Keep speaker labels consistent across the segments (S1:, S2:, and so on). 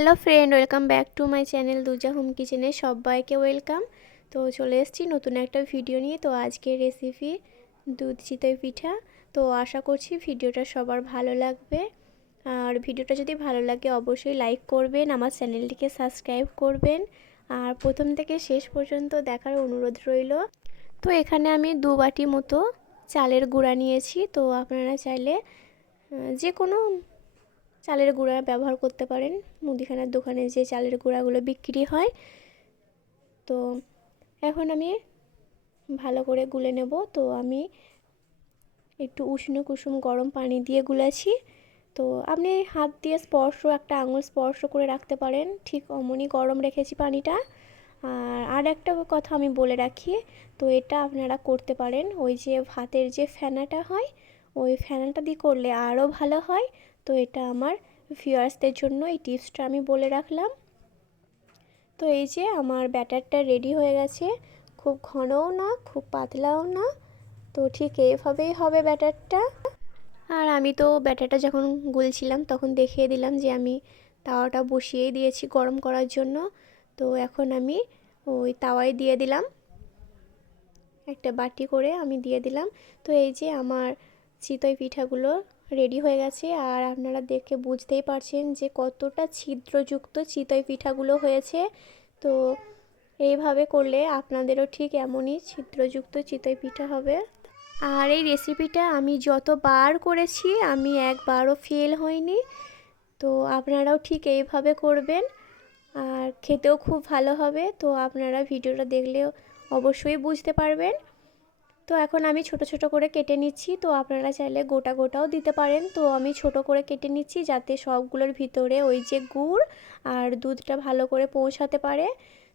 S1: Hello friend, welcome back to my channel Duja Home কিচেনে সবাইকে welcome. তো চলে এসেছি নতুন একটা ভিডিও নিয়ে। তো আজকের রেসিপি দুধ চিতই পিঠা। তো আশা করছি ভিডিওটা সবার ভালো লাগবে। আর ভিডিওটা যদি ভালো লাগে অবশ্যই লাইক করবেন, আমার চ্যানেলটিকে সাবস্ক্রাইব করবেন। আর প্রথম থেকে শেষ পর্যন্ত দেখার অনুরোধ রইল। তো এখানে আমি দু বাটি মতো চালের গুঁড়া নিয়েছি। তো আপনারা চাইলে যে কোনো চালের গুঁড়া ব্যবহার করতে পারেন। মুদিখানার দোকানে যে চালের গুঁড়াগুলো বিক্রি হয়। তো এখন আমি ভালো করে গুলে নেব। তো আমি একটু উষ্ণ কুসুম গরম পানি দিয়ে গুলেছি। তো আপনি হাত দিয়ে স্পর্শ, একটা আঙুল স্পর্শ করে রাখতে পারেন। ঠিক অমনই গরম রেখেছি পানিটা। আর আর একটা কথা আমি বলে রাখি, তো এটা আপনারা করতে পারেন। ওই যে ভাতের যে ফেনাটা হয়, ওই ফেনাটা দিয়ে করলে আরও ভালো হয়। তো এটা আমার ভিউয়ার্সদের জন্য এই টিপসটা আমি বলে রাখলাম। তো এই যে আমার ব্যাটারটা রেডি হয়ে গেছে। খুব ঘনও না, খুব পাতলাও না। তো ঠিক এইভাবেই হবে ব্যাটারটা। আর আমি তো ব্যাটারটা যখন গুলছিলাম তখন দেখিয়ে দিলাম যে আমি তাওয়াটা বসিয়েই দিয়েছি গরম করার জন্য। তো এখন আমি ওই তাওয়ায় দিয়ে দিলাম। একটা বাটি করে আমি দিয়ে দিলাম। তো এই যে আমার চিতই পিঠাগুলো রেডি হয়ে গেছে। আর আপনারা দেখে বুঝতেই পারছেন যে কতটা ছিদ্রযুক্ত চিতই পিঠাগুলো হয়েছে। তো এইভাবে করলে আপনাদেরও ঠিক এমনই ছিদ্রযুক্ত চিতই পিঠা হবে। আর এই রেসিপিটা আমি যতবার করেছি, আমি একবারও ফেল হয়নি তো আপনারাও ঠিক এইভাবে করবেন। আর খেতেও খুব ভালো হবে। তো আপনারা ভিডিওটা দেখলেও অবশ্যই বুঝতে পারবেন। তো এখন আমি ছোট ছোট করে কেটে নিচ্ছি। তো আপনারা চাইলে গোটা, গোটাও দিতে পারেন। তো আমি ছোট করে কেটে নিচ্ছি যাতে সবগুলোর ভিতরে ওই যে গুড় আর দুধটা ভালো করে পৌঁছাতে পারে।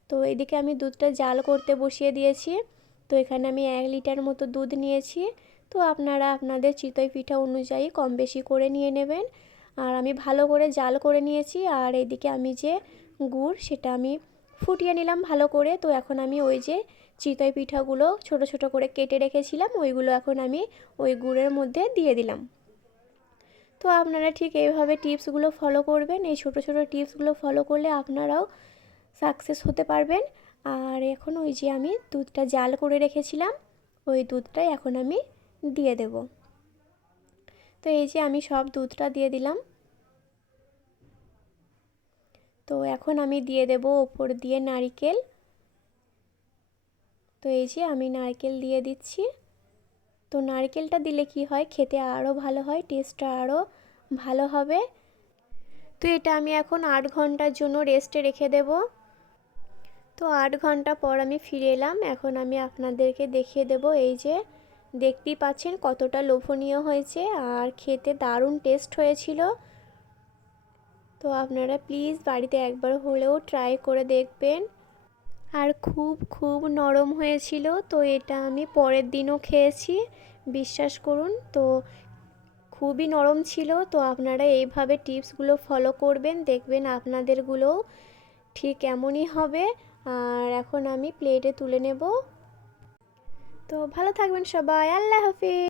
S1: তো এদিকে আমি দুধটা জাল করতে বসিয়ে দিয়েছি। তো এখানে আমি এক লিটার মতো দুধ নিয়েছি। তো আপনারা আপনাদের চিতই পিঠা অনুযায়ী কম বেশি করে নিয়ে নেবেন। আর আমি ভালো করে জাল করে নিয়েছি। আর এদিকে আমি যে গুড় সেটা আমি ফুটিয়ে নিলাম ভালো করে। তো এখন আমি ওই যে চিতই পিঠাগুলো ছোট ছোট করে কেটে রেখেছিলাম, ওইগুলো এখন আমি ওই গুড়ের মধ্যে দিয়ে দিলাম। তো আপনারা ঠিক এইভাবে টিপসগুলো ফলো করবেন, এই ছোট ছোট টিপসগুলো ফলো করলে আপনারাও সাকসেস হতে পারবেন। আর এখন ওই যে আমি দুধটা জাল করে রেখেছিলাম, ওই দুধটাই এখন আমি দিয়ে দেব। তো এই যে আমি সব দুধটা দিয়ে দিলাম। তো এখন আমি দিয়ে দেব ওপর দিয়ে নারিকেল। তো এই যে আমি নারকেল দিয়ে দিচ্ছি। তো নারকেলটা দিলে কি হয়? খেতে আরও ভালো হয়, টেস্টটা আরও ভালো হবে। তো এটা আমি এখন আট ঘণ্টার জন্য রেস্টে রেখে দেব। তো আট ঘণ্টা পর আমি ফিরে এলাম। এখন আমি আপনাদেরকে দেখিয়ে দেব এই যে দেখতেই পাচ্ছেন কতটা লোভনীয় হয়েছে। আর খেতে দারুণ টেস্ট হয়েছিল। তো আপনারা প্লিজ বাড়িতে একবার হলেও ট্রাই করে দেখবেন। আর খুব খুব নরম হয়েছিল, তো এটা আমি পরের দিনও খেয়েছি, বিশ্বাস করুন। তো খুবই নরম ছিল, তো আপনারা এইভাবে টিপসগুলো ফলো করবেন, দেখবেন আপনাদেরগুলোও ঠিক এমনই হবে। আর এখন আমি প্লেটে তুলে নেব। তো ভালো থাকবেন সবাই, আল্লাহ হাফিজ।